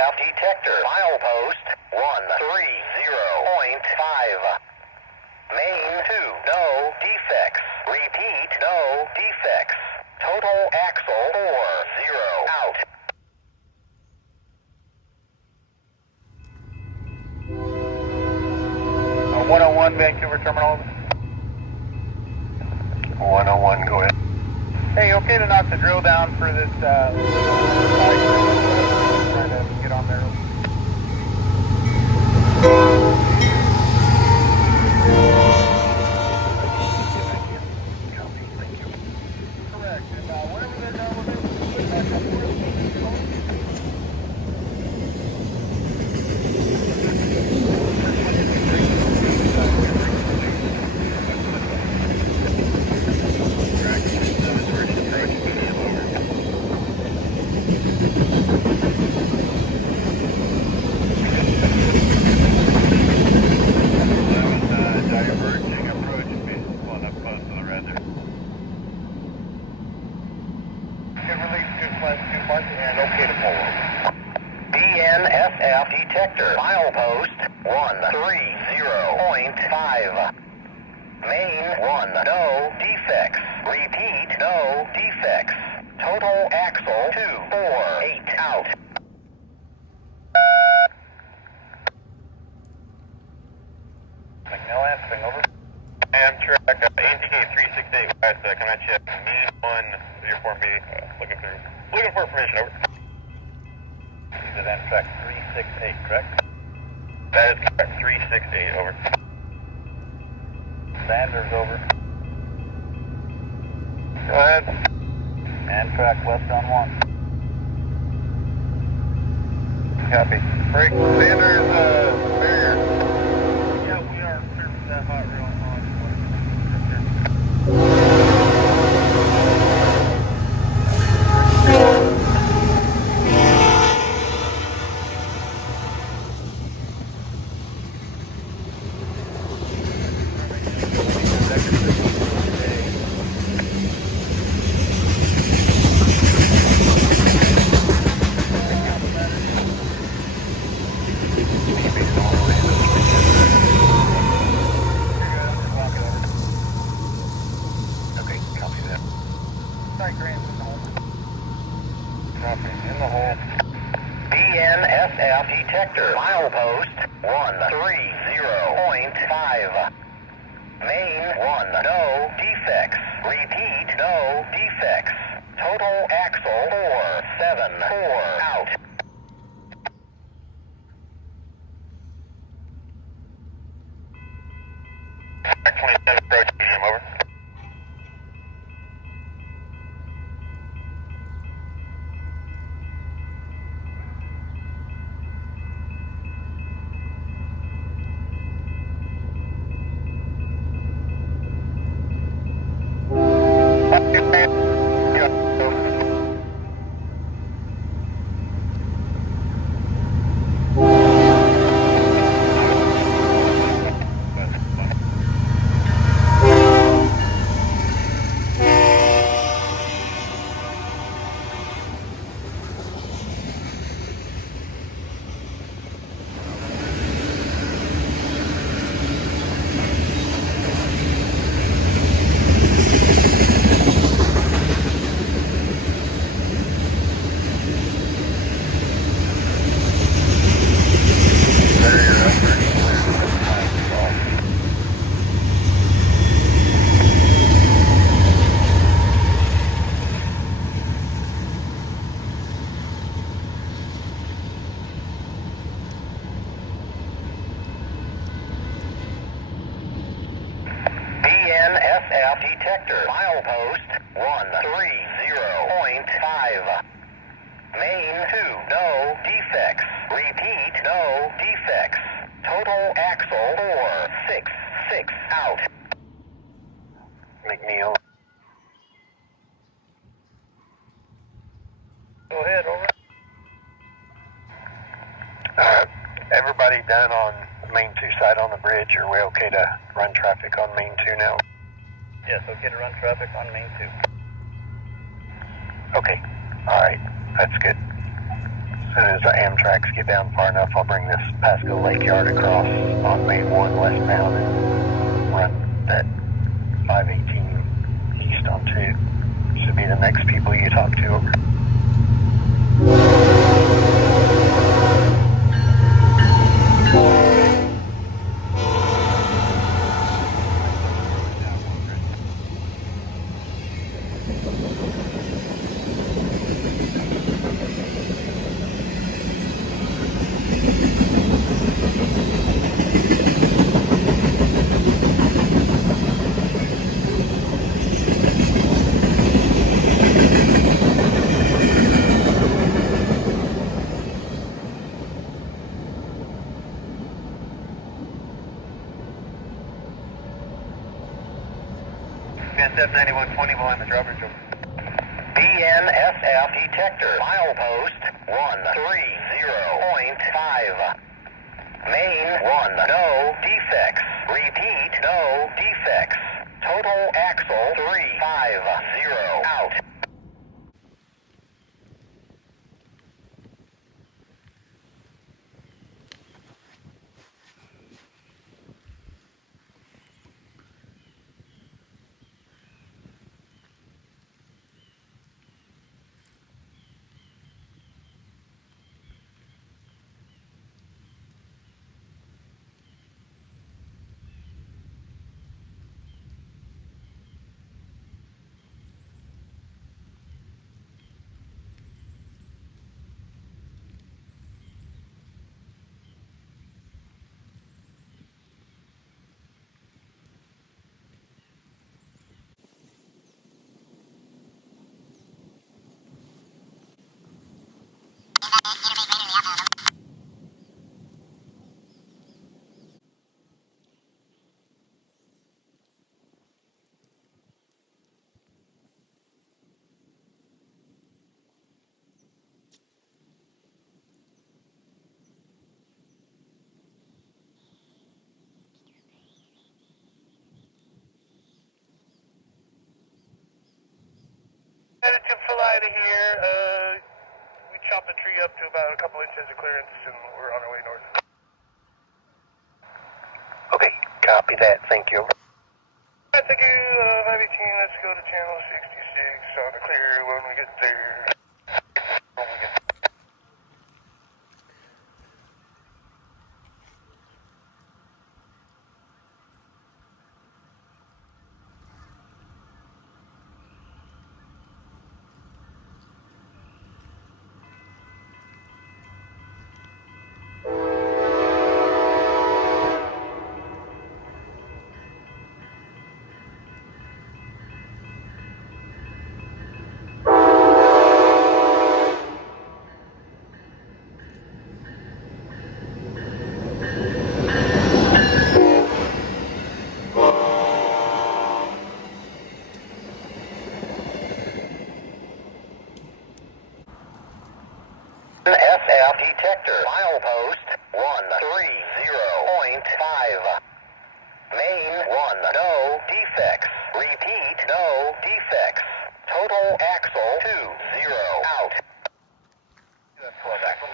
SF detector. Milepost 130.5. Main 2, no defects. Repeat, no defects. Total axle 40 out. 101 Vancouver Terminal. 101, go ahead. Hey, okay to knock the drill down for this trying to get on there. Correct. And whatever they're done with it, we'll put back up for it. BNSF detector. Milepost 130.5. Main 1, no defects. Repeat, no defects. Total axle 248 out. No answering, over. Amtrak, indicate 368 west, come at you, mean 1, your Form B, looking for information, over. This is Amtrak 368, correct? That is correct, 368, over. Sanders, over. Go ahead. Amtrak westbound 1. Copy. Break, Sanders, barrier. Yeah, we are serving that hot rail on. BNSF detector. Milepost 130.5. Main 1, no defects. Repeat, no defects. Total axle 474 out. Track 27 approach, medium, over. BNSF detector. Milepost 130.5. Main 2, no defects. Repeat, no defects. Total axle 466 out. McNeil. Go ahead, over. Everybody done on Main 2 side on the bridge, are we okay to run traffic on Main 2 now? Yes, okay to run traffic on Main 2. Okay, alright, that's good. soon as the Amtrak's get down far enough, I'll bring this Pasco Lake Yard across on Main 1 westbound and run that 518 east on 2. Should be the next people you talk to. Over. SF 9120 behind the dropper. BNSF detector, milepost 130.5. Main 1, no defects. Repeat, no defects. Total axle 350 out. Headed to Felida here. We chopped the tree up to about a couple inches of clearance, and we're on our way north. Okay, copy that. Thank you. Alright, thank you, 518. Let's go to channel 66 on the clear when we get there. When we get there. SF detector, milepost 130.5. Main 1, no defects. Repeat, no defects. Total axle 20 out. That's 12 axle.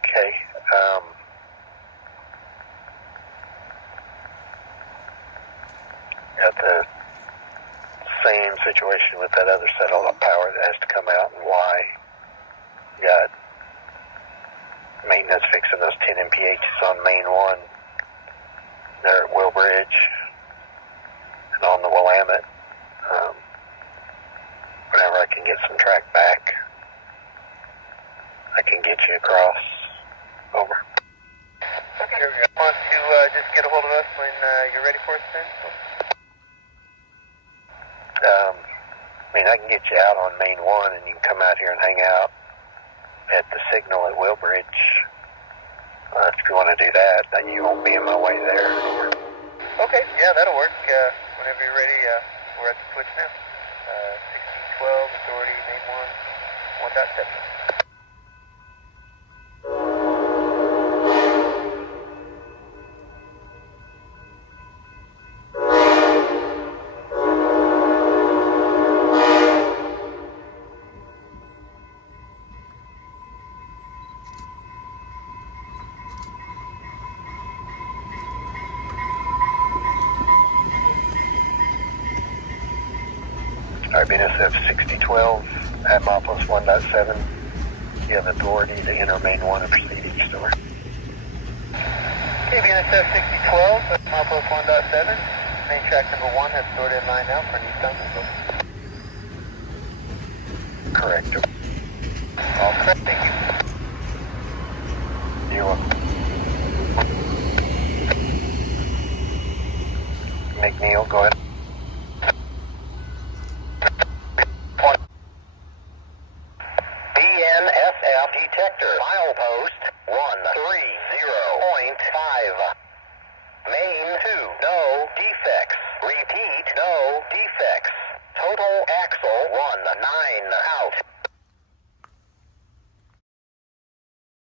Okay, got the same situation with that other settle of power that has to come out and why. Got maintenance fixing those 10 MPHs on main 1. They're at Wilbridge and on the Willamette. Whenever I can get some track back, I can get you across. Over. Okay. You want to just get a hold of us when you're ready for us then? I mean, I can get you out on main 1 and you can come out here and hang out at the signal at Wilbridge. If you want to do that, then you won't be in my way there. Okay, yeah, that'll work. Whenever you're ready, we're at the switch now. 1612, authority, main 1, 1.7. Alright, BNSF 6012 at milepost 1.7. You have authority to enter main 1 and proceed east over. Okay, BNSF 6012 at milepost 1.7. Main track number 1 has stored in line now for an eastbound move. Correct. All correct, thank you. You're welcome. McNeil, go ahead. BNSF detector, milepost 130.5. Main 2, no defects. Repeat, no defects. Total axle 19 out.